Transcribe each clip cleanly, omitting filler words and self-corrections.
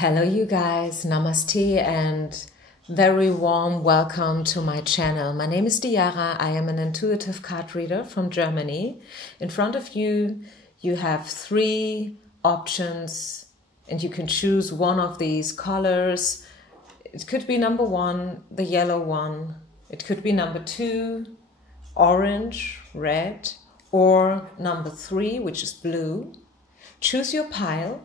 Hello you guys, namaste and very warm welcome to my channel. My name is Diara. I am an intuitive card reader from Germany. In front of you, you have three options and you can choose one of these colors. It could be number one, the yellow one. It could be number two, orange, red, or number three, which is blue. Choose your pile.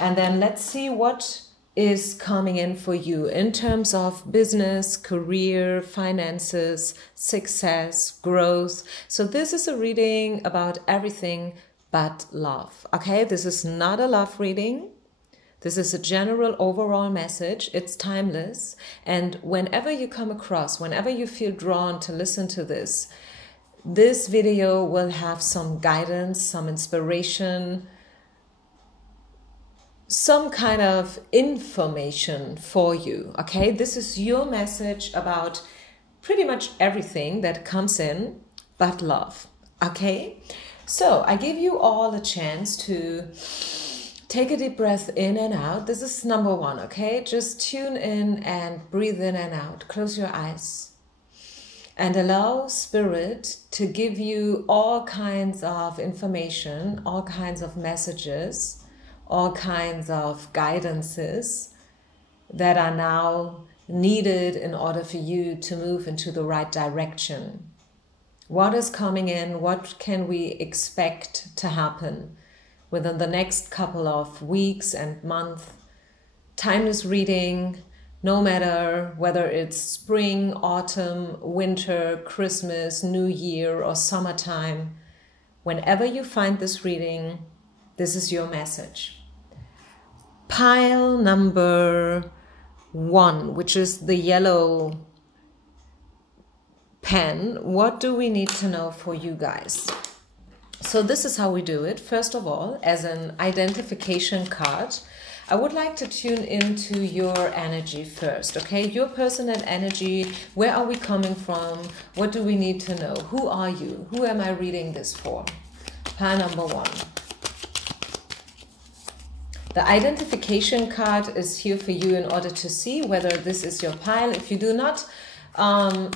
And then let's see what is coming in for you in terms of business, career, finances, success, growth. So this is a reading about everything but love. Okay, this is not a love reading. This is a general overall message. It's timeless. And whenever you come across, whenever you feel drawn to listen to this video will have some guidance, some inspiration, some kind of information for you. Okay, this is your message about pretty much everything that comes in but love. Okay, so I give you all a chance to take a deep breath in and out. This is number one. Okay, just tune in and breathe in and out. Close your eyes and allow spirit to give you all kinds of information, all kinds of messages, all kinds of guidances that are now needed in order for you to move into the right direction. What is coming in? What can we expect to happen within the next couple of weeks and months? Timeless reading, no matter whether it's spring, autumn, winter, Christmas, New Year, or summertime. Whenever you find this reading, this is your message. Pile number one, which is the yellow pen. What do we need to know for you guys? So this is how we do it. First of all, as an identification card, I would like to tune into your energy first, okay? Your personal energy, where are we coming from? What do we need to know? Who are you? Who am I reading this for? Pile number one. The identification card is here for you in order to see whether this is your pile. If you do not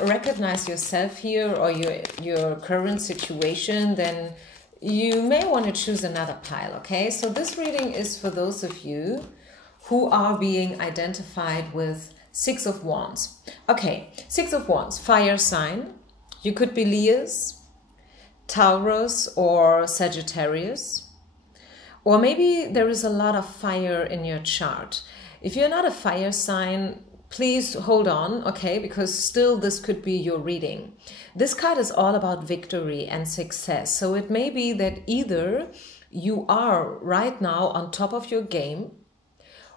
recognize yourself here or your current situation, then you may want to choose another pile, okay? So this reading is for those of you who are being identified with Six of Wands. Okay, Six of Wands, fire sign. You could be Leos, Taurus, or Sagittarius. Or maybe there is a lot of fire in your chart. If you're not a fire sign, please hold on, okay? Because still this could be your reading. This card is all about victory and success. So it may be that either you are right now on top of your game,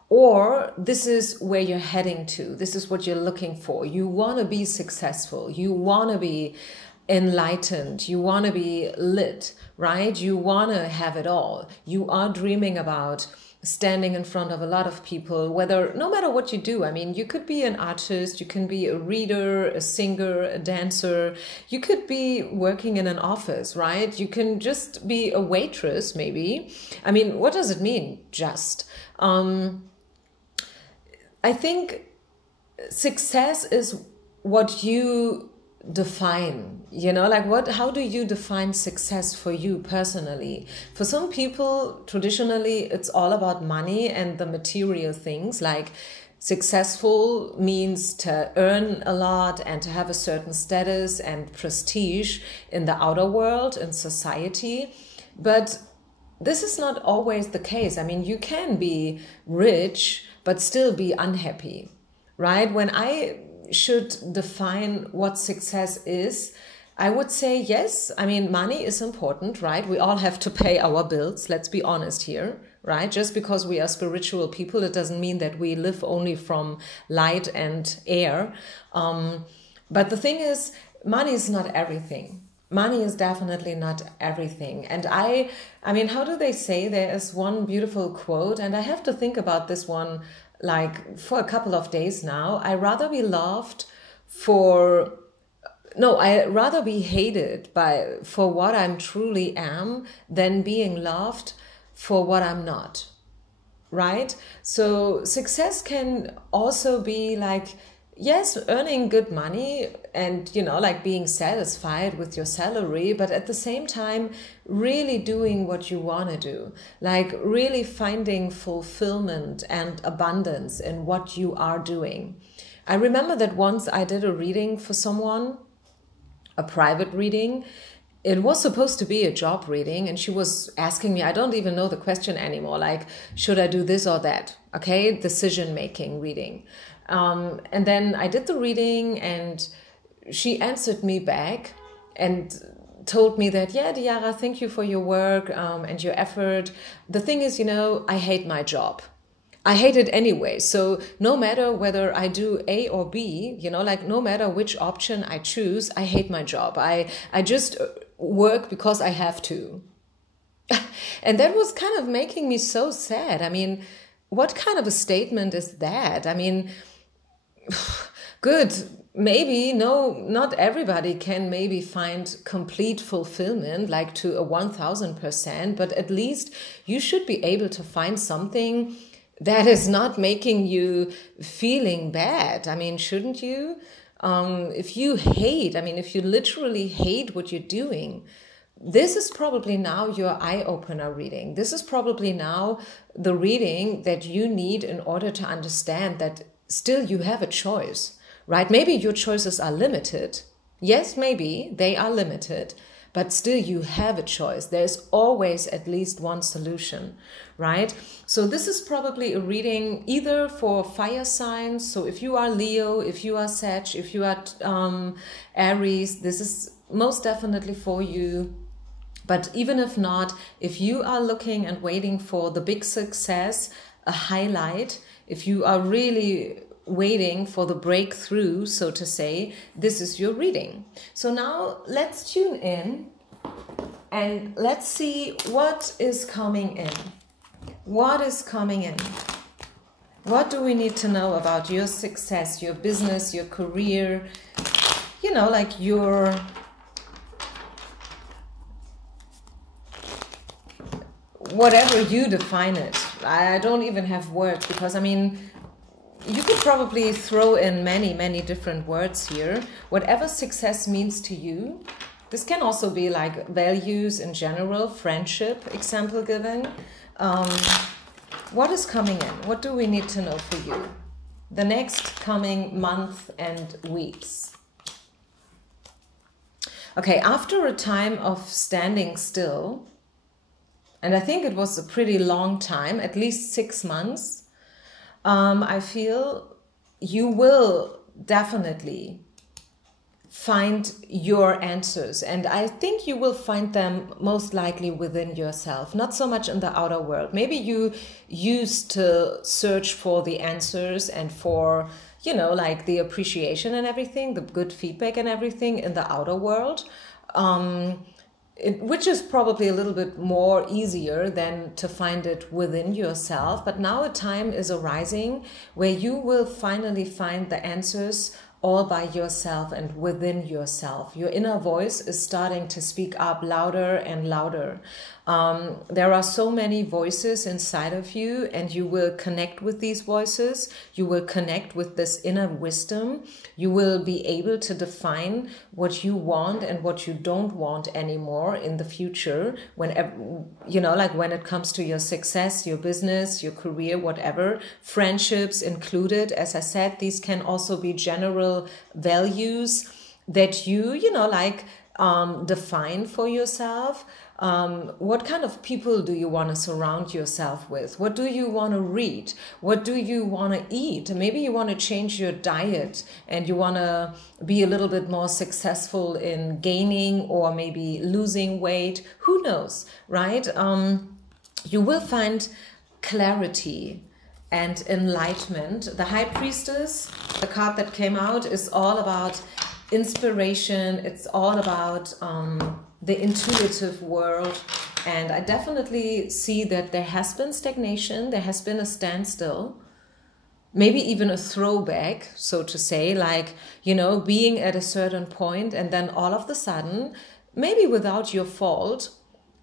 or this is where you're heading to. This is what you're looking for. You want to be successful. You want to be enlightened. You want to be lit, right? You want to have it all. You are dreaming about standing in front of a lot of people, no matter what you do. I mean, you could be an artist, you can be a reader, a singer, a dancer. You could be working in an office, right? You can just be a waitress, maybe. I mean, what does it mean, just? I think success is what you define, you know, like how do you define success for you personally? For some people, traditionally, it's all about money and the material things. Like successful means to earn a lot and to have a certain status and prestige in the outer world, in society. But this is not always the case. I mean, you can be rich but still be unhappy, right? When I should define what success is, I would say yes. I mean, money is important, right? We all have to pay our bills. Let's be honest here, right? Just because we are spiritual people, it doesn't mean that we live only from light and air. But the thing is, money is not everything. Money is definitely not everything. And I mean, how do they say? There is one beautiful quote, and I have to think about this one like for a couple of days now. I rather be loved I rather be hated for what I'm truly am than being loved for what I'm not. right? So success can also be like, yes, earning good money and, like being satisfied with your salary, but at the same time, really doing what you want to do, like really finding fulfillment and abundance in what you are doing. I remember that once I did a reading for someone, a private reading. It was supposed to be a job reading, and she was asking me, I don't even know the question anymore, like, should I do this or that? Okay, decision-making reading. And then I did the reading, and she answered me back and told me that, yeah, Diara, thank you for your work and your effort. The thing is, I hate my job. I hate it anyway. So no matter whether I do A or B, like no matter which option I choose, I hate my job. I just work because I have to. And that was kind of making me so sad. I mean, what kind of a statement is that? I mean, good. Maybe, no, not everybody can maybe find complete fulfillment, like to a 1000%, but at least you should be able to find something that is not making you feeling bad. I mean, shouldn't you? If you hate, if you literally hate what you're doing, this is probably now your eye-opener reading. This is probably now the reading that you need in order to understand that still you have a choice, right? Maybe your choices are limited. Yes, maybe they are limited, but still you have a choice. There's always at least one solution, right? So this is probably a reading either for fire signs. So if you are Leo, if you are Sag, if you are Aries, this is most definitely for you. But even if not, if you are looking and waiting for the big success, a highlight, if you are really waiting for the breakthrough, so to say, this is your reading. So now let's tune in and let's see what is coming in. What is coming in? What do we need to know about your success, your business, your career, like your whatever you define it. I don't even have words because, you could probably throw in many, many different words here. Whatever success means to you. This can also be like values in general, friendship, example given. What is coming in? What do we need to know for you? The next coming month and weeks. Okay, after a time of standing still, and I think it was a pretty long time, at least 6 months, I feel you will definitely find your answers. And I think you will find them most likely within yourself, not so much in the outer world. Maybe you used to search for the answers and for, like the appreciation and everything, the good feedback and everything in the outer world. Which is probably a little bit more easier than to find it within yourself. But now a time is arising where you will finally find the answers all by yourself and within yourself. Your inner voice is starting to speak up louder and louder. There are so many voices inside of you, and you will connect with these voices. You will connect with this inner wisdom. You will be able to define what you want and what you don't want anymore in the future. Whenever, like when it comes to your success, your business, your career, whatever, friendships included. As I said, these can also be general values that you, define for yourself. What kind of people do you want to surround yourself with? What do you want to read? What do you want to eat? Maybe you want to change your diet and you want to be a little bit more successful in gaining or maybe losing weight. Who knows, right? You will find clarity and enlightenment. The High Priestess, the card that came out, is all about inspiration. It's all about the intuitive world, and I definitely see that there has been stagnation, there has been a standstill, maybe even a throwback, so to say, like, being at a certain point and then all of the sudden, maybe without your fault,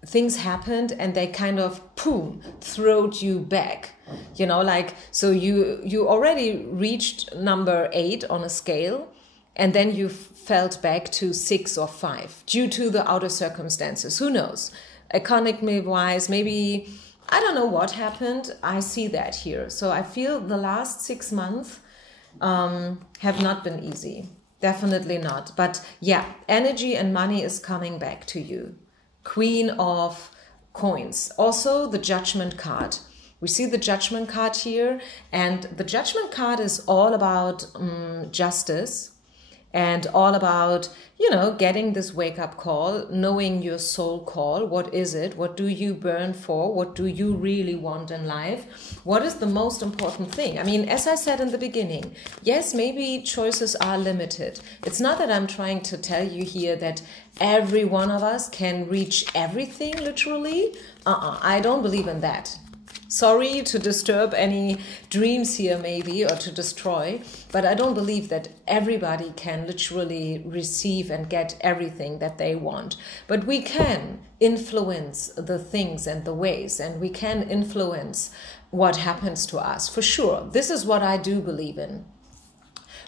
things happened and they kind of boom throwed you back, you know, like, so you already reached number 8 on a scale, and then you felt back to 6 or 5 due to the outer circumstances. Who knows? Economically wise, maybe, I don't know what happened. I see that here. So I feel the last 6 months have not been easy. Definitely not. But yeah, energy and money is coming back to you. Queen of coins. Also the Judgment card. We see the Judgment card here, and the Judgment card is all about justice, and all about, you know, getting this wake-up call, knowing your soul call. What is it? What do you burn for? What do you really want in life? What is the most important thing? I mean, as I said in the beginning, yes, maybe choices are limited. It's not that I'm trying to tell you here that every one of us can reach everything, literally. I don't believe in that. Sorry to disturb any dreams here maybe, or to destroy, but I don't believe that everybody can literally receive and get everything that they want. But we can influence the things and the ways, and we can influence what happens to us, for sure. This is what I do believe in.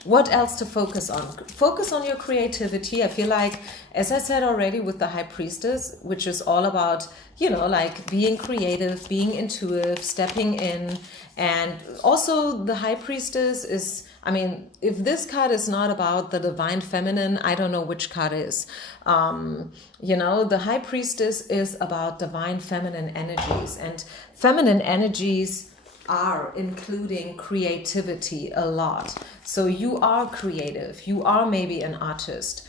What else to focus on? Focus on your creativity. I feel like, as I said already with the High Priestess, which is all about, you know, like being creative, being intuitive, stepping in. And also the High Priestess is, I mean, if this card is not about the Divine Feminine, I don't know which card is. You know, the High Priestess is about Divine Feminine energies, and feminine energies are including creativity a lot. So you are creative, you are maybe an artist.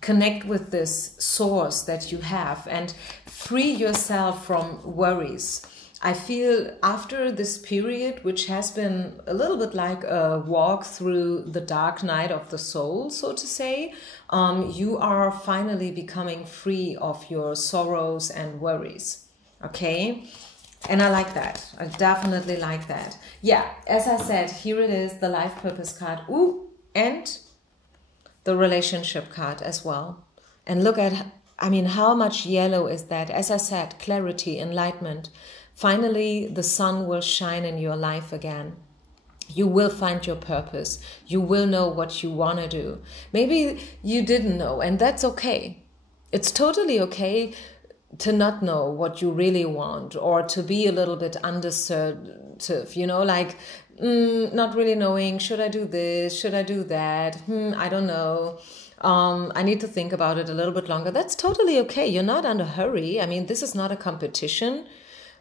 Connect with this source that you have and free yourself from worries. I feel after this period, which has been a little bit like a walk through the dark night of the soul, so to say, you are finally becoming free of your sorrows and worries. Okay? And I like that. I definitely like that. Yeah, as I said, here it is, the life purpose card. Ooh, and the relationship card as well. And look at, I mean, how much yellow is that? As I said, clarity, enlightenment. Finally, the sun will shine in your life again. You will find your purpose. You will know what you want to do. Maybe you didn't know, and that's okay. It's totally okay to not know what you really want, or to be a little bit unassertive, you know, like not really knowing, should I do this, should I do that, I don't know, I need to think about it a little bit longer. That's totally okay. You're not under hurry. I mean, this is not a competition,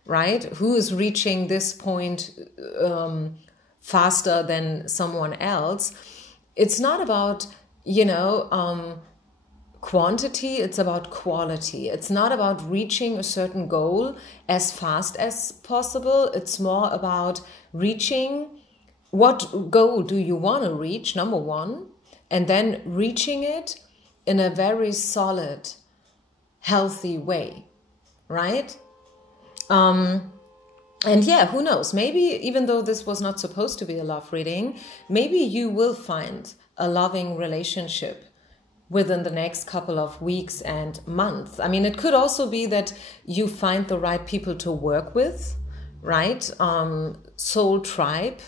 right? Who is reaching this point faster than someone else? It's not about, you know, quantity, it's about quality. It's not about reaching a certain goal as fast as possible. It's more about reaching, what goal do you want to reach, number one, and then reaching it in a very solid, healthy way, right? And yeah, who knows, maybe even though this was not supposed to be a love reading, maybe you will find a loving relationship within the next couple of weeks and months. I mean, it could also be that you find the right people to work with, right? Soul tribe,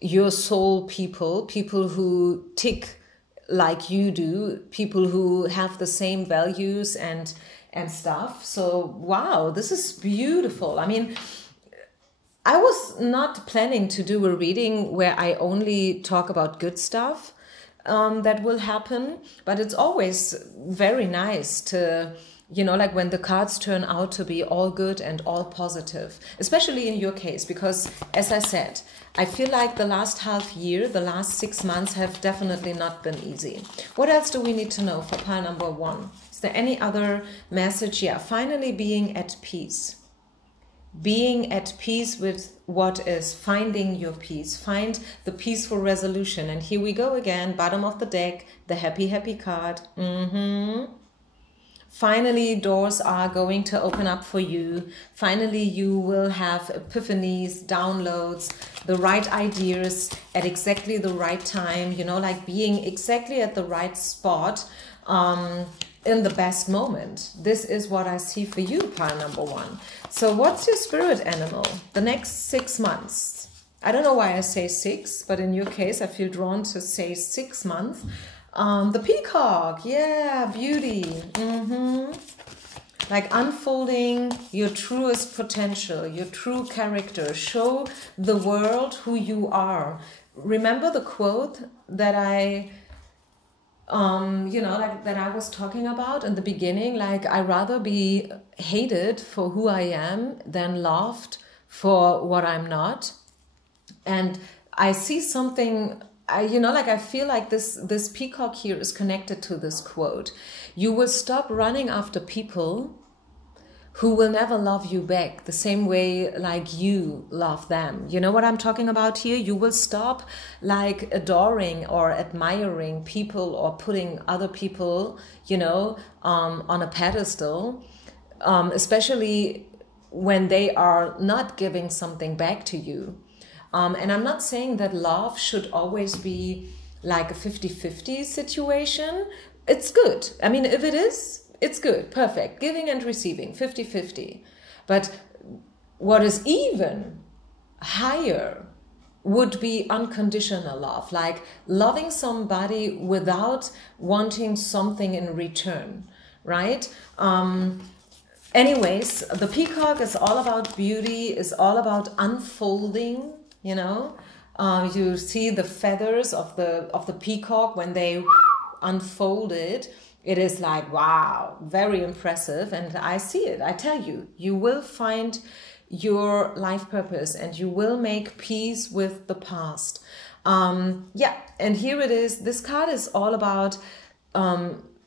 your soul people, people who tick like you do, people who have the same values and stuff. So, wow, this is beautiful. I mean, I was not planning to do a reading where I only talk about good stuff. That will happen, but it's always very nice to, you know, like when the cards turn out to be all good and all positive, especially in your case, because as I said, I feel like the last half year, the last 6 months have definitely not been easy. What else do we need to know for pile number 1? Is there any other message? Yeah, finally being at peace. Being at peace with what is, finding your peace, find the peaceful resolution. And here we go again, bottom of the deck, the happy, happy card. Finally, doors are going to open up for you. Finally, you will have epiphanies, downloads, the right ideas at exactly the right time, you know, like being exactly at the right spot. in the best moment. This is what I see for you, pile number 1. So what's your spirit animal the next 6 months? I don't know why I say 6, but in your case, I feel drawn to say 6 months. The peacock, yeah, beauty. Like unfolding your truest potential, your true character. Show the world who you are. Remember the quote that I, like that I was talking about in the beginning? Like, I'd rather be hated for who I am than loved for what I'm not. And I see something, I feel like this peacock here is connected to this quote. You will stop running after people who will never love you back the same way like you love them. You know what I'm talking about here? You will stop like adoring or admiring people or putting other people, on a pedestal, especially when they are not giving something back to you. And I'm not saying that love should always be like a 50-50 situation. It's good. I mean, if it is, it's good, perfect. Giving and receiving, 50-50. But what is even higher would be unconditional love, like loving somebody without wanting something in return, right? Anyways, the peacock is all about beauty, is all about unfolding. You see the feathers of the peacock when they unfold it. It is like, wow, very impressive. And I see it. I tell you, you will find your life purpose and you will make peace with the past. And here it is. This card is all about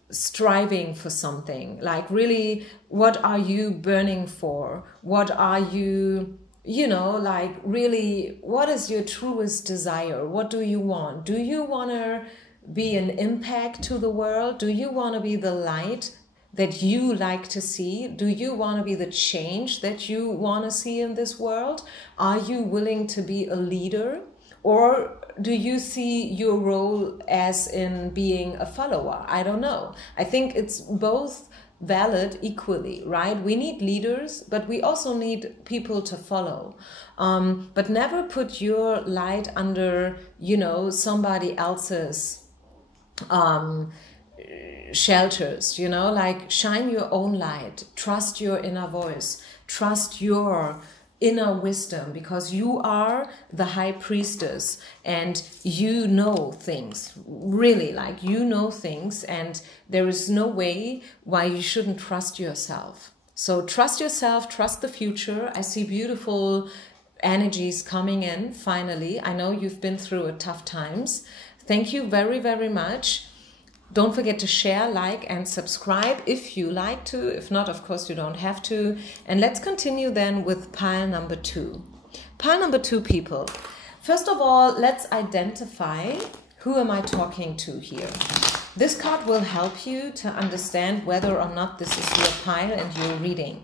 striving for something. Like, really, what are you burning for? What are you... really, what is your truest desire? What do you want? Do you want to be an impact to the world? Do you want to be the light that you like to see? Do you want to be the change that you want to see in this world? Are you willing to be a leader? Or do you see your role as in being a follower? I don't know. I think it's both valid equally, right? We need leaders, but we also need people to follow. But never put your light under, somebody else's shelters, like shine your own light, trust your inner voice, trust your inner wisdom, because you are the high priestess and you know things, really, like you know things, and there is no way why you shouldn't trust yourself. So trust yourself, trust the future. I see beautiful energies coming in finally. I know you've been through tough times. Thank you very, very much. Don't forget to share, like, and subscribe if you like to. If not, of course, you don't have to. And let's continue then with pile number 2. Pile number 2, people. First of all, let's identify who am I talking to here. This card will help you to understand whether or not this is your pile and your reading.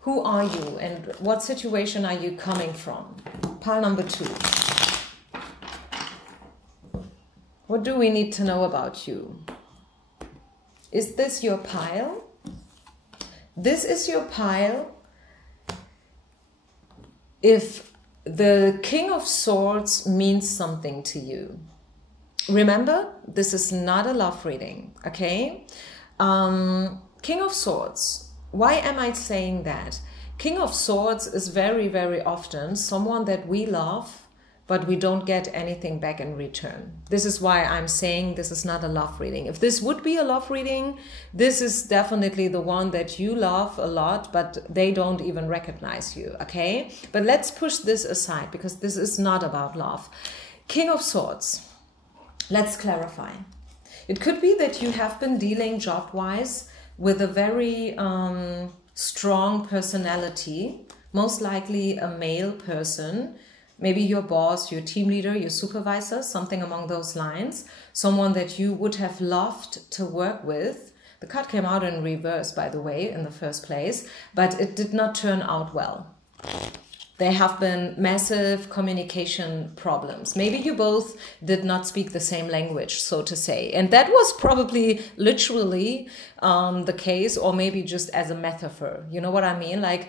Who are you and what situation are you coming from? Pile number 2. What do we need to know about you? Is this your pile? This is your pile if the King of Swords means something to you. Remember, this is not a love reading, okay? King of Swords. Why am I saying that? King of Swords is very, very often someone that we love, but we don't get anything back in return. This is why I'm saying this is not a love reading. If this would be a love reading, this is definitely the one that you love a lot, but they don't even recognize you, okay? But let's push this aside because this is not about love. King of Swords, let's clarify. It could be that you have been dealing job-wise with a very strong personality, most likely a male person, maybe your boss, your team leader, your supervisor, something along those lines, someone that you would have loved to work with. The card came out in reverse, by the way, in the first place, but it did not turn out well. There have been massive communication problems. Maybe you both did not speak the same language, so to say. And that was probably literally the case, or maybe just as a metaphor. You know what I mean? Like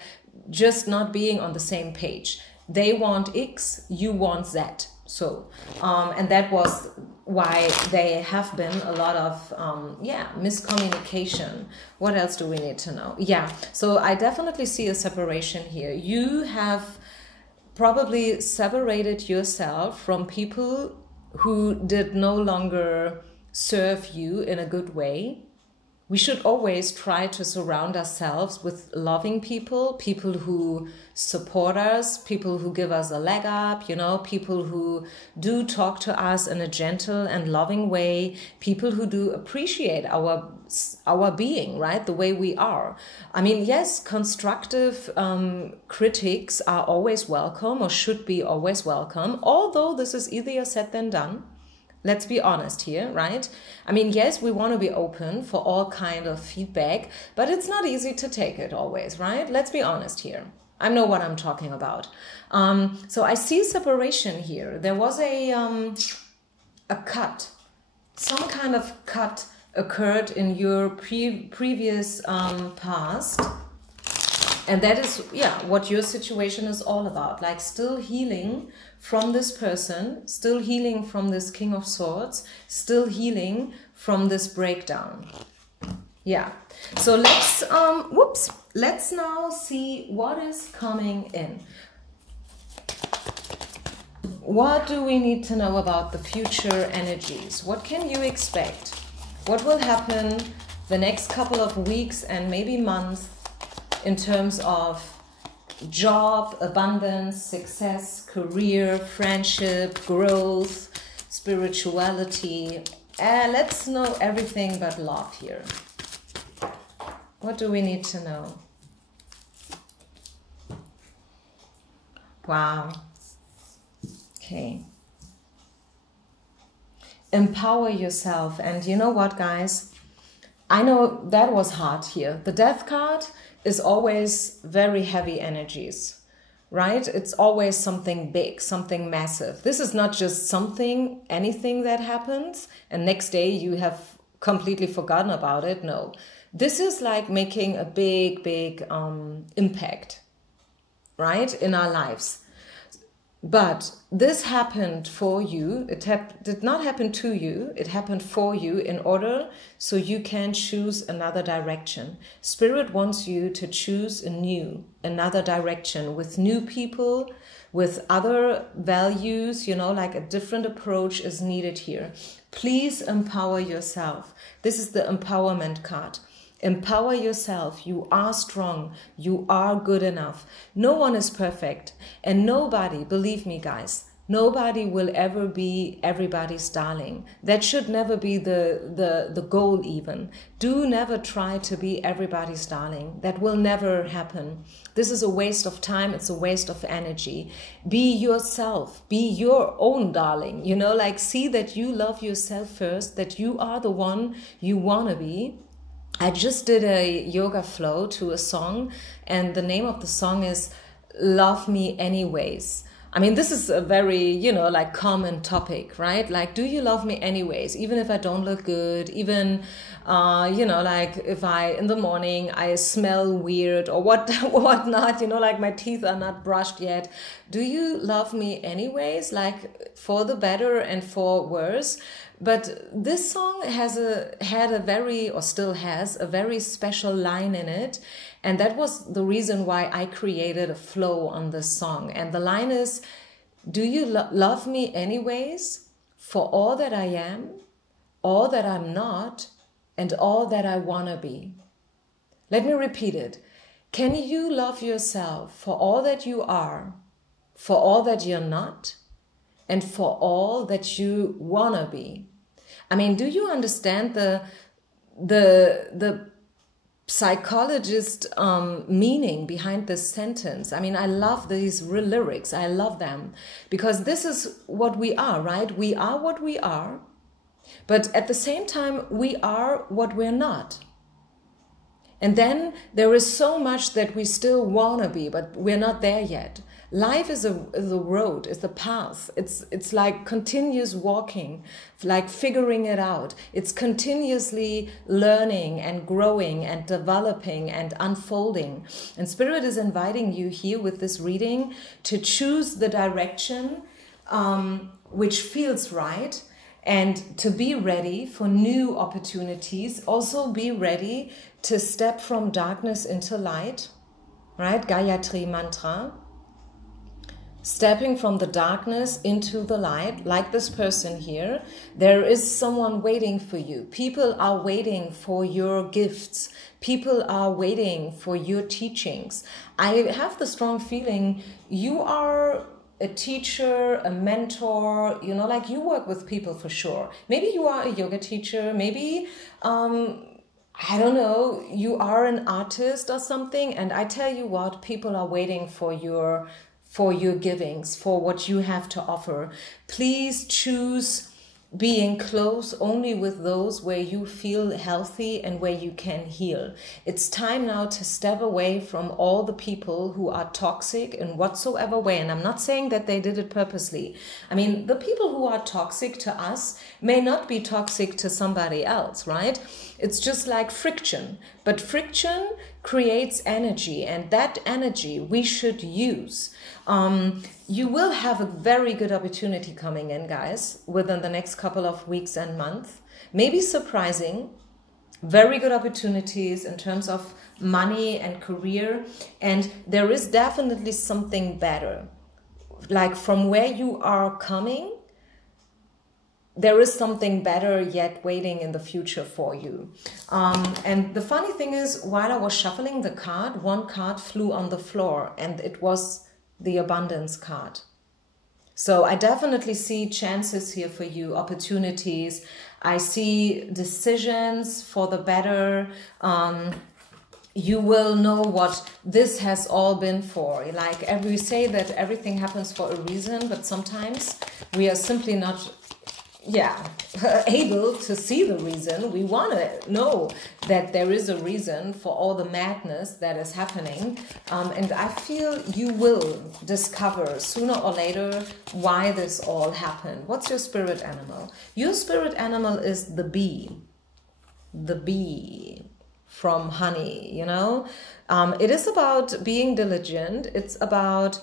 just not being on the same page. They want X, you want Z. So, and that was why there have been a lot of, miscommunication. What else do we need to know? Yeah, so I definitely see a separation here. You have probably separated yourself from people who did no longer serve you in a good way. We should always try to surround ourselves with loving people, people who support us, people who give us a leg up, you know, people who do talk to us in a gentle and loving way, people who do appreciate our being, right, the way we are. I mean, yes, constructive critics are always welcome, or should be always welcome, although this is easier said than done. Let's be honest here, right? I mean, yes, we want to be open for all kind of feedback, but it's not easy to take it always, right? Let's be honest here. I know what I'm talking about. So I see separation here. There was a cut. Some kind of cut occurred in your previous past. And that is, what your situation is all about. Like still healing from this person, still healing from this King of Swords, still healing from this breakdown. Yeah. So let's now see what is coming in. What do we need to know about the future energies? What can you expect? What will happen the next couple of weeks and maybe months in terms of job, abundance, success, career, friendship, growth, spirituality? Let's know everything but love here. What do we need to know? Wow. Okay. Empower yourself. And you know what, guys? I know that was hard here. The Death card is always very heavy energies, right? It's always something big, something massive. This is not just anything that happens, and next day you have completely forgotten about it. No, this is like making a big impact, right, in our lives. But this happened for you. It did not happen to you. It happened for you in order so you can choose another direction. Spirit wants you to choose another direction with new people, with other values, you know, like a different approach is needed here. Please empower yourself. This is the empowerment card. Empower yourself. You are strong. You are good enough. No one is perfect. And nobody, believe me, guys, nobody will ever be everybody's darling. That should never be the goal even. Do never try to be everybody's darling. That will never happen. This is a waste of time. It's a waste of energy. Be yourself. Be your own darling. You know, like see that you love yourself first, that you are the one you want to be. I just did a yoga flow to a song, and the name of the song is Love Me Anyways. I mean, this is a very, you know, like common topic, right? Like, do you love me anyways? Even if I don't look good, even, you know, like if in the morning, I smell weird or whatnot, you know, like my teeth are not brushed yet. Do you love me anyways? Like for the better and for worse? But this song still has a very special line in it. And that was the reason why I created a flow on this song. And the line is, do you love me anyways for all that I am, all that I'm not, and all that I want to be? Let me repeat it. Can you love yourself for all that you are, for all that you're not, and for all that you want to be? I mean, do you understand the psychologist meaning behind this sentence? I mean, I love these lyrics. I love them because this is what we are, right? We are what we are, but at the same time, we are what we're not. And then there is so much that we still want to be, but we're not there yet. Life is a road, is a path. It's like continuous walking, like figuring it out. It's continuously learning and growing and developing and unfolding. And Spirit is inviting you here with this reading to choose the direction which feels right, and to be ready for new opportunities. Also be ready to step from darkness into light, right? Gayatri mantra. Stepping from the darkness into the light, like this person here. There is someone waiting for you. People are waiting for your gifts. People are waiting for your teachings. I have the strong feeling you are a teacher, a mentor, you know, like you work with people for sure. Maybe you are a yoga teacher, maybe, I don't know, you are an artist or something. And I tell you what, people are waiting for your givings, for what you have to offer. Please choose being close only with those where you feel healthy and where you can heal. It's time now to step away from all the people who are toxic in whatsoever way. And I'm not saying that they did it purposely. I mean, the people who are toxic to us may not be toxic to somebody else, right? It's just like friction. But friction creates energy, and that energy we should use. You will have a very good opportunity coming in, guys, within the next couple of weeks and months. Maybe surprising, very good opportunities in terms of money and career. And there is definitely something better. Like from where you are coming, there is something better yet waiting in the future for you. And the funny thing is, while I was shuffling the card, one card flew on the floor, and it was the abundance card. So I definitely see chances here for you, opportunities. I see decisions for the better. You will know what this has all been for. Like we say that everything happens for a reason, but sometimes we are simply not able to see the reason. We want to know that there is a reason for all the madness that is happening. And I feel you will discover sooner or later why this all happened. What's your spirit animal? Your spirit animal is the bee. The bee from honey, you know? It is about being diligent. It's about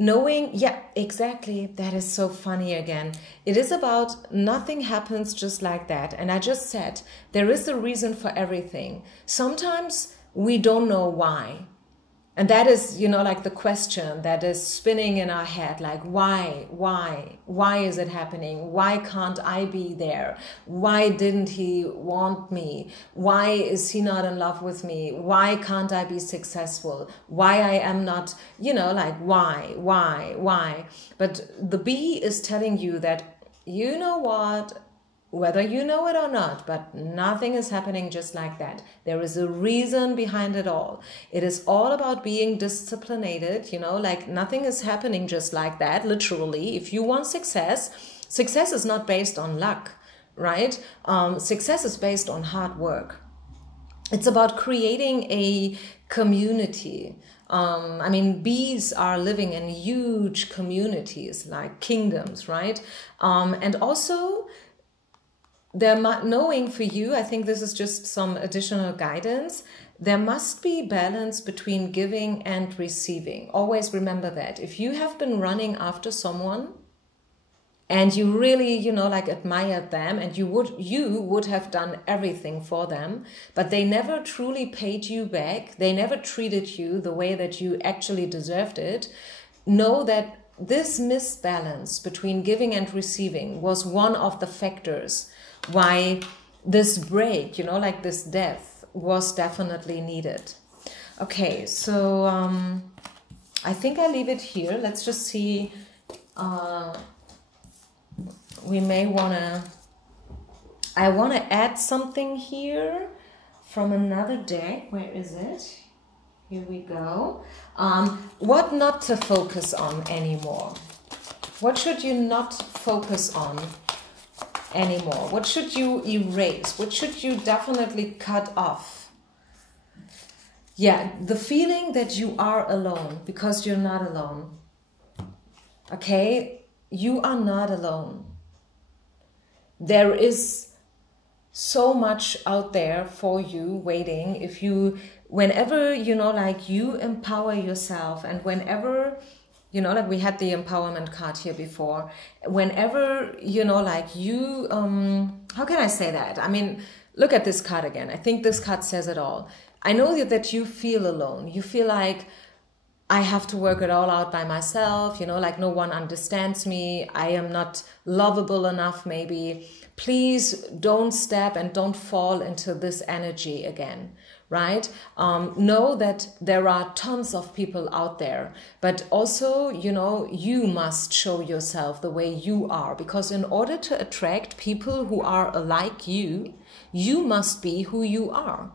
knowing, yeah, exactly. That is so funny again. It is about nothing happens just like that. And I just said, there is a reason for everything. Sometimes we don't know why. And that is, you know, like the question that is spinning in our head, like, why is it happening? Why can't I be there? Why didn't he want me? Why is he not in love with me? Why can't I be successful? Why I am not, you know, like, why? But the bee is telling you that, you know what? Whether you know it or not, but nothing is happening just like that. There is a reason behind it all. It is all about being disciplined, you know, like nothing is happening just like that, literally. If you want success, success is not based on luck, right? Success is based on hard work. It's about creating a community. I mean, bees are living in huge communities, like kingdoms, right? And also, they're knowing for you, I think this is just some additional guidance, there must be balance between giving and receiving. Always remember that. If you have been running after someone and you really, you know, like admired them and you would have done everything for them, but they never truly paid you back, they never treated you the way that you actually deserved it, know that this misbalance between giving and receiving was one of the factors why this break, you know, like this death was definitely needed. Okay, so I think I leave it here. Let's just see. We may want to, I want to add something here from another deck. Where is it? Here we go. What not to focus on anymore? What should you not focus on anymore? What should you erase? What should you definitely cut off? Yeah, the feeling that you are alone, because you're not alone. Okay, you are not alone. There is so much out there for you waiting. If you, whenever, you know, like you empower yourself, and whenever, you know, like we had the empowerment card here before, whenever, you know, like you, how can I say that? I mean, look at this card again. I think this card says it all. I know that you feel alone. You feel like, I have to work it all out by myself, you know, like no one understands me. I am not lovable enough, maybe. Please don't step and don't fall into this energy again, right? Know that there are tons of people out there, but also, you know, you must show yourself the way you are, because in order to attract people who are alike you, you must be who you are.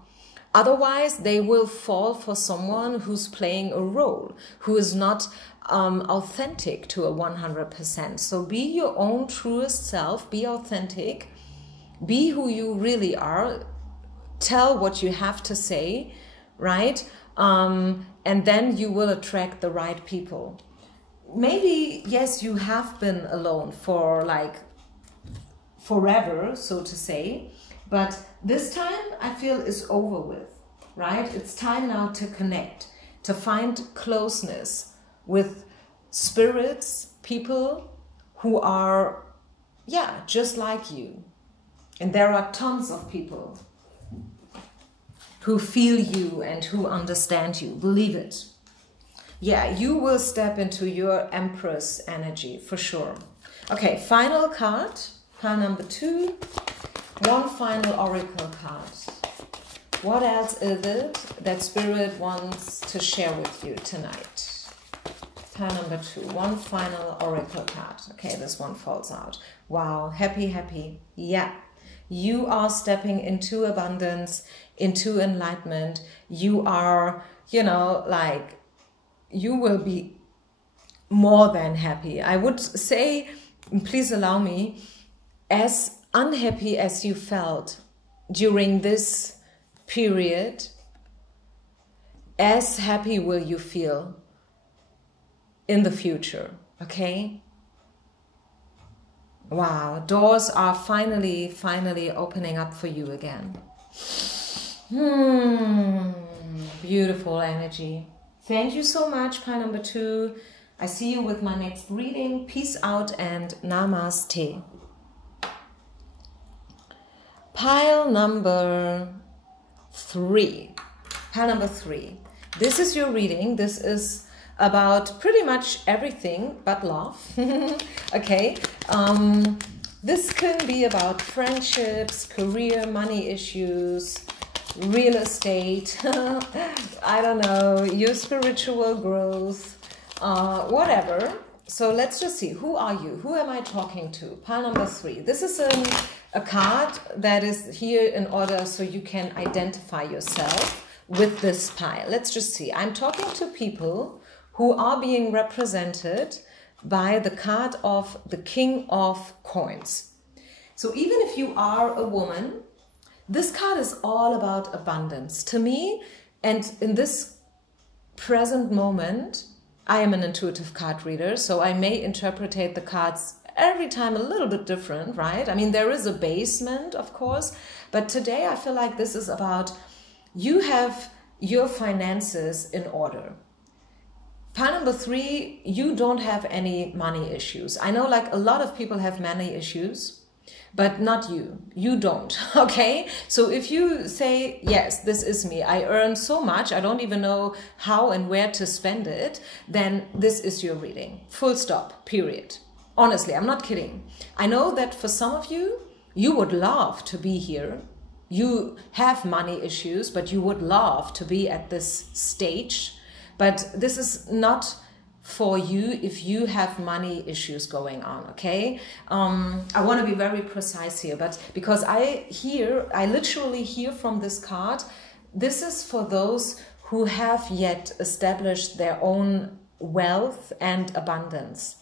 Otherwise, they will fall for someone who's playing a role, who is not authentic to a 100%. So be your own truest self, be authentic, be who you really are, tell what you have to say, right? And then you will attract the right people. Maybe, yes, you have been alone for like forever, so to say, but this time I feel is over with, right? It's time now to connect, to find closeness with spirits, people who are, yeah, just like you. And there are tons of people who feel you and who understand you. Believe it. Yeah, you will step into your Empress energy for sure. Okay, final card, card number 2. One final oracle card. What else is it that Spirit wants to share with you tonight? Card number 2. One final oracle card. Okay, this one falls out. Wow, happy, happy. Yeah, you are stepping into abundance, into enlightenment. You are, you know, like, you will be more than happy. I would say, please allow me, as unhappy as you felt during this period, as happy will you feel in the future, okay? Wow, doors are finally opening up for you again. Beautiful energy. Thank you so much, pile number 2. I see you with my next reading. Peace out and namaste. Pile number 3. Pile number 3. This is your reading. This is about pretty much everything but love. Okay. This can be about friendships, career, money issues, real estate, I don't know, your spiritual growth, whatever. So let's just see, who are you? Who am I talking to? Pile number 3. This is a card that is here in order so you can identify yourself with this pile. Let's just see. I'm talking to people who are being represented by the card of the King of Coins. So even if you are a woman, this card is all about abundance to me. And in this present moment, I am an intuitive card reader, so I may interpret the cards every time a little bit different, right? I mean, there is a basement, of course, but today I feel like this is about you have your finances in order. Pile number 3, you don't have any money issues. I know like a lot of people have money issues, but not you. You don't, okay? So if you say, yes, this is me, I earn so much, I don't even know how and where to spend it, then this is your reading. Full stop, period. Honestly, I'm not kidding. I know that for some of you, you would love to be here. You have money issues, but you would love to be at this stage. But this is not for you if you have money issues going on, okay? I want to be very precise here, but because I literally hear from this card, this is for those who have yet established their own wealth and abundance.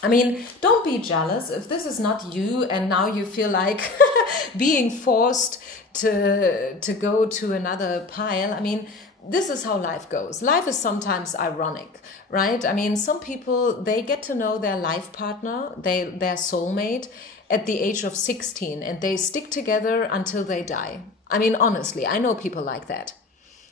I mean, don't be jealous if this is not you and now you feel like being forced to go to another pile. I mean, this is how life goes. Life is sometimes ironic, right? I mean, some people, they get to know their life partner, their soulmate, at the age of 16, and they stick together until they die. I mean, honestly, I know people like that,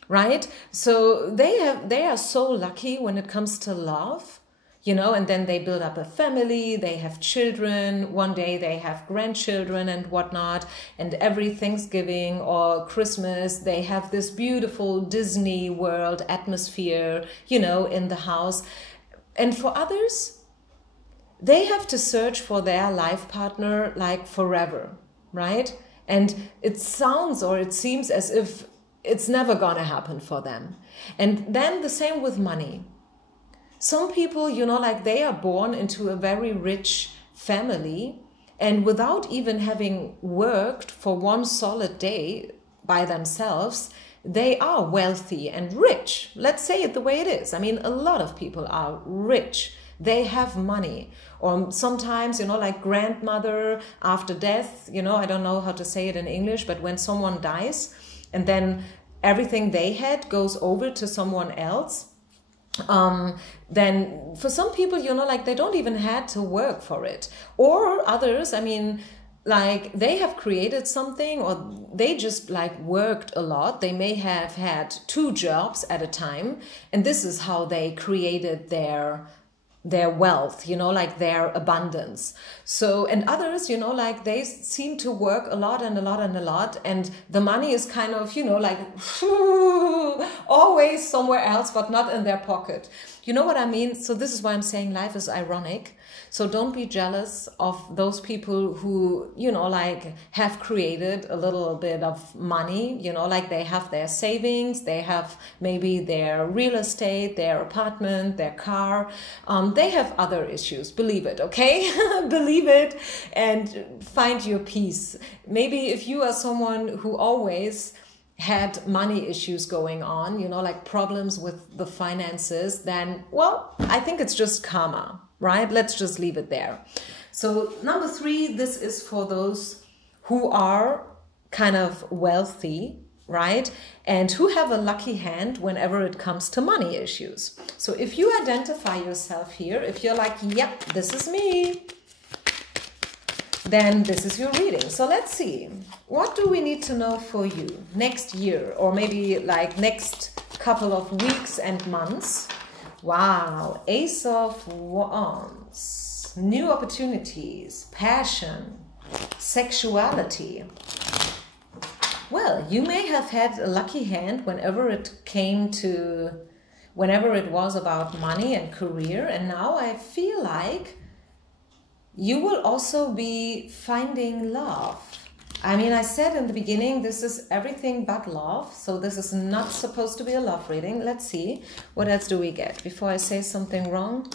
right? So they are so lucky when it comes to love, you know, and then they build up a family, they have children, one day they have grandchildren and whatnot, and every Thanksgiving or Christmas, they have this beautiful Disney World atmosphere, you know, in the house. And for others, they have to search for their life partner like forever, right? And it sounds or it seems as if it's never gonna happen for them. And then the same with money. Some people, you know, like they are born into a very rich family, and without even having worked for one solid day by themselves, they are wealthy and rich. Let's say it the way it is. I mean, a lot of people are rich. They have money. Or sometimes, you know, like grandmother after death, you know, I don't know how to say it in English, but when someone dies and then everything they had goes over to someone else, then for some people, you know, like they don't even had to work for it. Or others, I mean, like they have created something, or they just like worked a lot. They may have had 2 jobs at a time, and this is how they created their wealth, you know, like their abundance. So, and others, you know, like they seem to work a lot and a lot and a lot, and the money is kind of, you know, like always somewhere else, but not in their pocket. You know what I mean? So this is why I'm saying life is ironic. So don't be jealous of those people who, you know, like have created a little bit of money, you know, like they have their savings, they have maybe their real estate, their apartment, their car. They have other issues, believe it, okay? Believe it and find your peace. Maybe if you are someone who always had money issues going on, you know, like problems with the finances, then, well, I think it's just karma, right? Let's just leave it there. So number 3, this is for those who are kind of wealthy, right? And who have a lucky hand whenever it comes to money issues. So if you identify yourself here, if you're like, yep, this is me, then this is your reading. So let's see, what do we need to know for you next year, or maybe like next couple of weeks and months? Wow, Ace of Wands, new opportunities, passion, sexuality. Well, you may have had a lucky hand whenever it was about money and career, and now I feel like you will also be finding love. I mean, I said in the beginning, this is everything but love. So this is not supposed to be a love reading. Let's see. What else do we get before I say something wrong?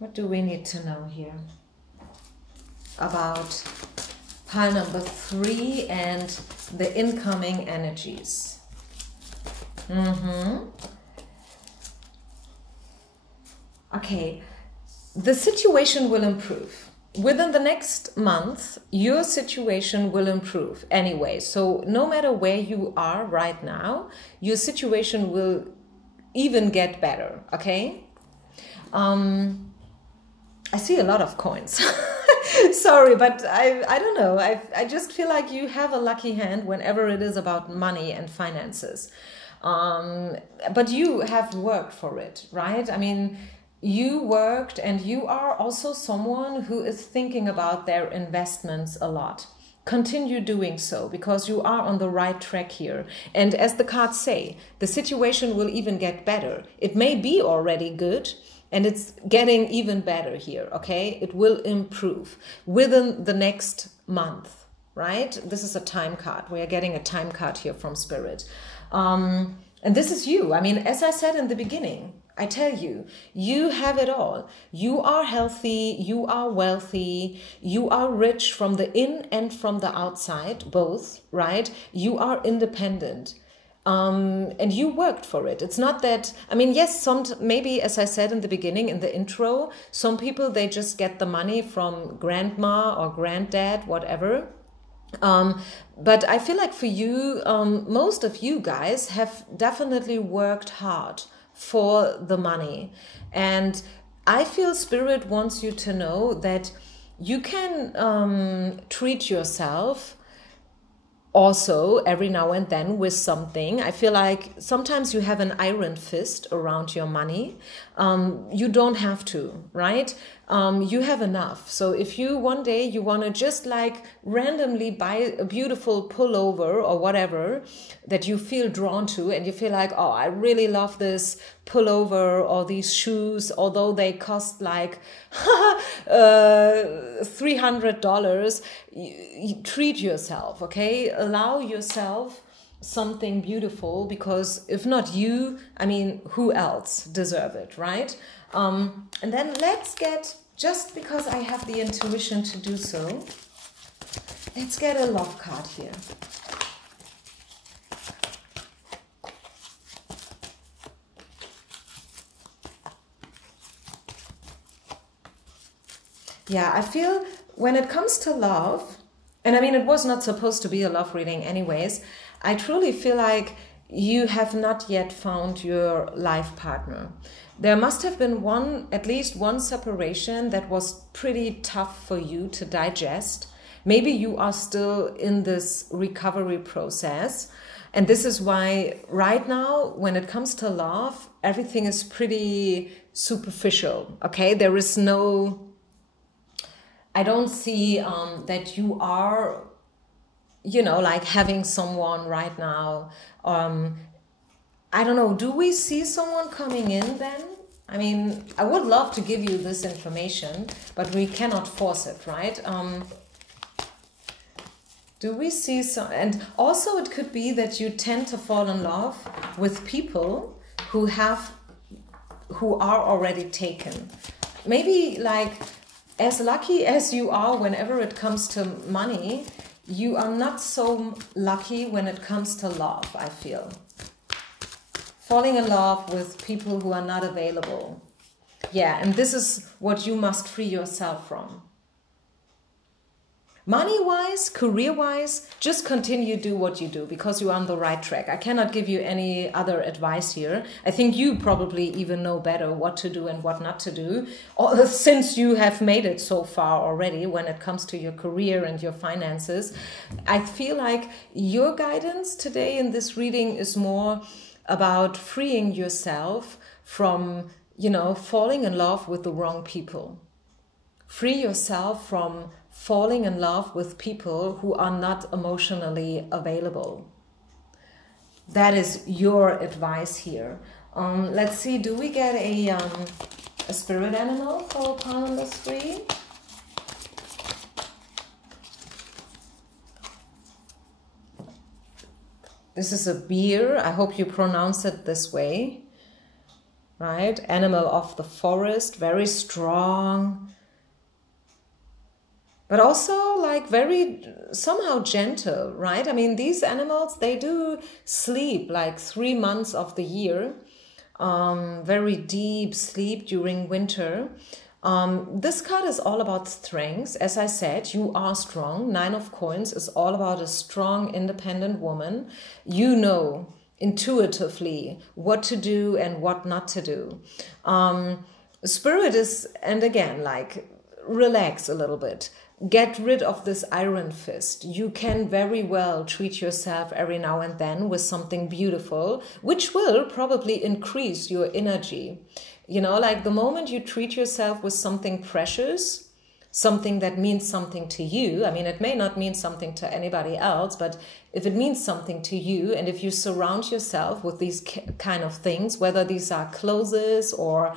What do we need to know here about pile number 3 and the incoming energies? Okay, the situation will improve. Within the next month, your situation will improve anyway. So no matter where you are right now, your situation will even get better, okay? I see a lot of coins. Sorry, but I don't know. I just feel like you have a lucky hand whenever it is about money and finances. But you have worked for it, right? I mean, you worked, and you are also someone who is thinking about their investments a lot. Continue doing so, because you are on the right track here. And as the cards say, the situation will even get better. It may be already good, and it's getting even better here, okay? It will improve within the next month, right? This is a time card. We are getting a time card here from Spirit. And this is you. I mean, as I said in the beginning, I tell you, you have it all. You are healthy, you are wealthy, you are rich from the in and from the outside, both, right? You are independent. And you worked for it. It's not that, I mean, yes, maybe, as I said in the beginning, in the intro, some people, they just get the money from grandma or granddad, whatever. But I feel like for you, most of you guys have definitely worked hard for the money. And I feel Spirit wants you to know that you can treat yourself also every now and then with something. I feel like sometimes you have an iron fist around your money. You don't have to, right? You have enough. So if you one day you want to just like randomly buy a beautiful pullover or whatever that you feel drawn to, and you feel like, oh, I really love this pullover or these shoes, although they cost like $300, you treat yourself, okay? Allow yourself something beautiful, because if not you, I mean, who else deserve it, right? And then let's get, just because I have the intuition to do so, let's get a love card here. Yeah, I feel when it comes to love, and I mean, it was not supposed to be a love reading anyways, I truly feel like you have not yet found your life partner. There must have been at least one separation that was pretty tough for you to digest. Maybe you are still in this recovery process. And this is why right now, when it comes to love, everything is pretty superficial, okay? There is no... I don't see that you are, you know, like having someone right now. I don't know, do we see someone coming in then? I mean, I would love to give you this information, but we cannot force it, right? Do we see some... And also it could be that you tend to fall in love with people who are already taken. Maybe like... As lucky as you are whenever it comes to money, you are not so lucky when it comes to love, I feel. Falling in love with people who are not available. Yeah, and this is what you must free yourself from. Money-wise, career-wise, just continue do what you do, because you're on the right track. I cannot give you any other advice here. I think you probably even know better what to do and what not to do, since you have made it so far already when it comes to your career and your finances. I feel like your guidance today in this reading is more about freeing yourself from, you know, falling in love with the wrong people. Free yourself from falling in love with people who are not emotionally available. That is your advice here. Let's see, do we get a spirit animal for pile number 3? This is a bear. I hope you pronounce it this way. Right? Animal of the forest, very strong. But also like very somehow gentle, right? I mean, these animals, they do sleep like 3 months of the year. Very deep sleep during winter. This card is all about strength. As I said, you are strong. 9 of Coins is all about a strong, independent woman. You know intuitively what to do and what not to do. Spirit is, and again, like, relax a little bit. Get rid of this iron fist. You can very well treat yourself every now and then with something beautiful, which will probably increase your energy. You know, like the moment you treat yourself with something precious, something that means something to you, I mean, it may not mean something to anybody else, but if it means something to you, and if you surround yourself with these kind of things, whether these are clothes or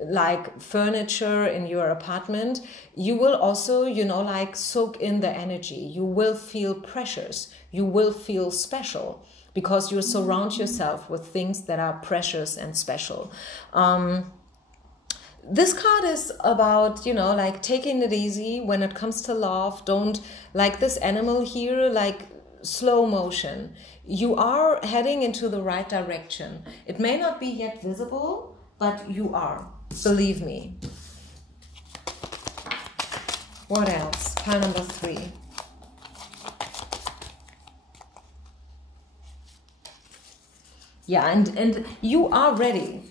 like furniture in your apartment, you will also, you know, like soak in the energy. You will feel precious. You will feel special because you surround yourself with things that are precious and special. This card is about, you know, like taking it easy when it comes to love. Don't, like this animal here, like slow motion. You are heading into the right direction. It may not be yet visible, but you are. Believe me. What else? Pile number 3. Yeah, and you are ready.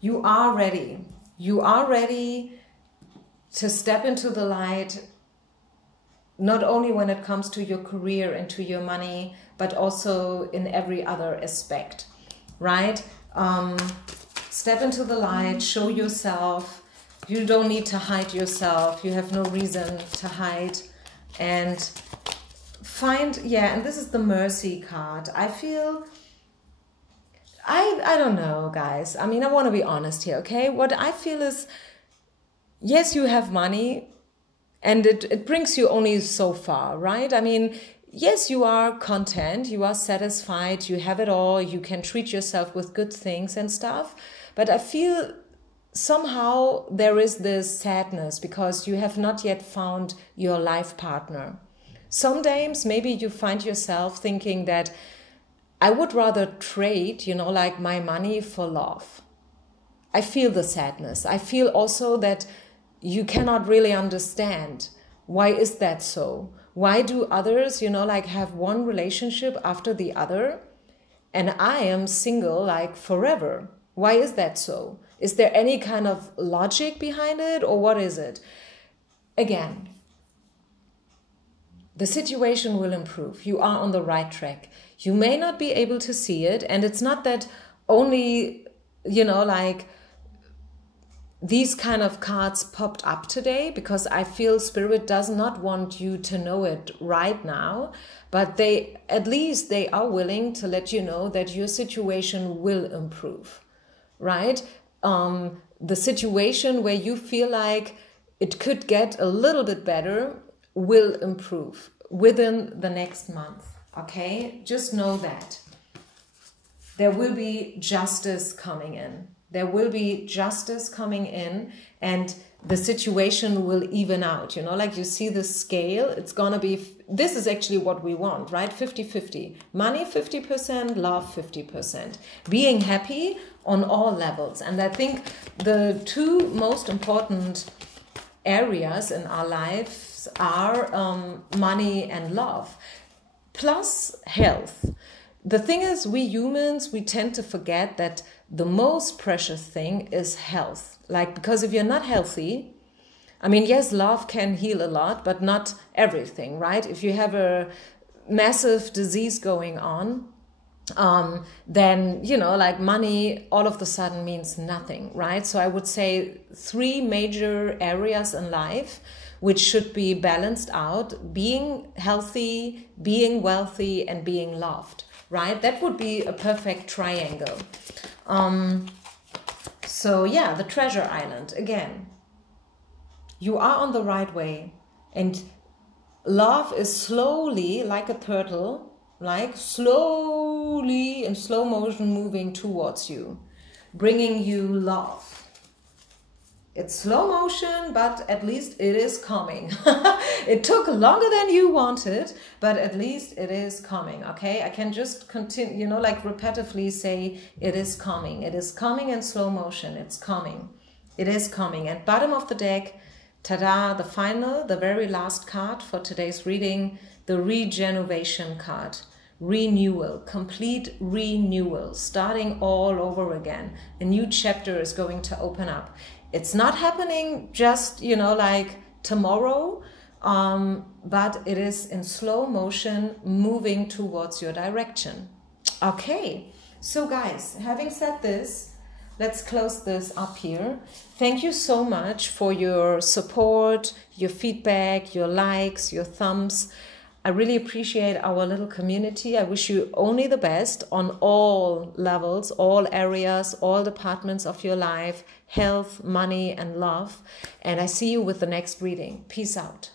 You are ready. You are ready to step into the light, not only when it comes to your career and to your money, but also in every other aspect, right? Step into the light, show yourself. You don't need to hide yourself. You have no reason to hide. And find, yeah, and this is the mercy card. I feel, I don't know, guys. I mean, I want to be honest here, okay? What I feel is, yes, you have money, and it brings you only so far, right? I mean, yes, you are content, you are satisfied, you have it all, you can treat yourself with good things and stuff. But I feel somehow there is this sadness because you have not yet found your life partner. Some days maybe you find yourself thinking that I would rather trade, you know, like my money for love. I feel the sadness. I feel also that you cannot really understand why is that so? Why do others, you know, like have one relationship after the other and I am single like forever? Why is that so? Is there any kind of logic behind it, or what is it? Again, the situation will improve. You are on the right track. You may not be able to see it, and it's not that only, you know, like these kind of cards popped up today, because I feel Spirit does not want you to know it right now, but at least they are willing to let you know that your situation will improve, right? The situation where you feel like it could get a little bit better will improve within the next month, okay? Just know that. There will be justice coming in. There will be justice coming in, and the situation will even out. You know, like you see the scale, it's going to be, this is actually what we want, right? 50-50. Money 50%, love 50%. Being happy on all levels. And I think the two most important areas in our lives are money and love, plus health. The thing is, we humans, we tend to forget that the most precious thing is health. Like, because if you're not healthy, I mean, yes, love can heal a lot, but not everything, right? If you have a massive disease going on, then, you know, like money all of a sudden means nothing, right? So I would say 3 major areas in life which should be balanced out: being healthy, being wealthy, and being loved, right? That would be a perfect triangle. So yeah, the treasure island, again, you are on the right way, and love is slowly, like a turtle, like slowly in slow motion moving towards you, bringing you love. It's slow motion, but at least it is coming. It took longer than you wanted, but at least it is coming, okay? I can just continue, you know, like repetitively say, it is coming. It is coming in slow motion. It's coming. It is coming. And bottom of the deck, ta-da, the final, the very last card for today's reading, the regeneration card. Renewal, complete renewal, starting all over again. A new chapter is going to open up. It's not happening just, you know, like tomorrow, but it is in slow motion moving towards your direction. Okay, so guys, having said this, let's close this up here. Thank you so much for your support, your feedback, your likes, your thumbs. I really appreciate our little community. I wish you only the best on all levels, all areas, all departments of your life, health, money, and love. And I see you with the next reading. Peace out.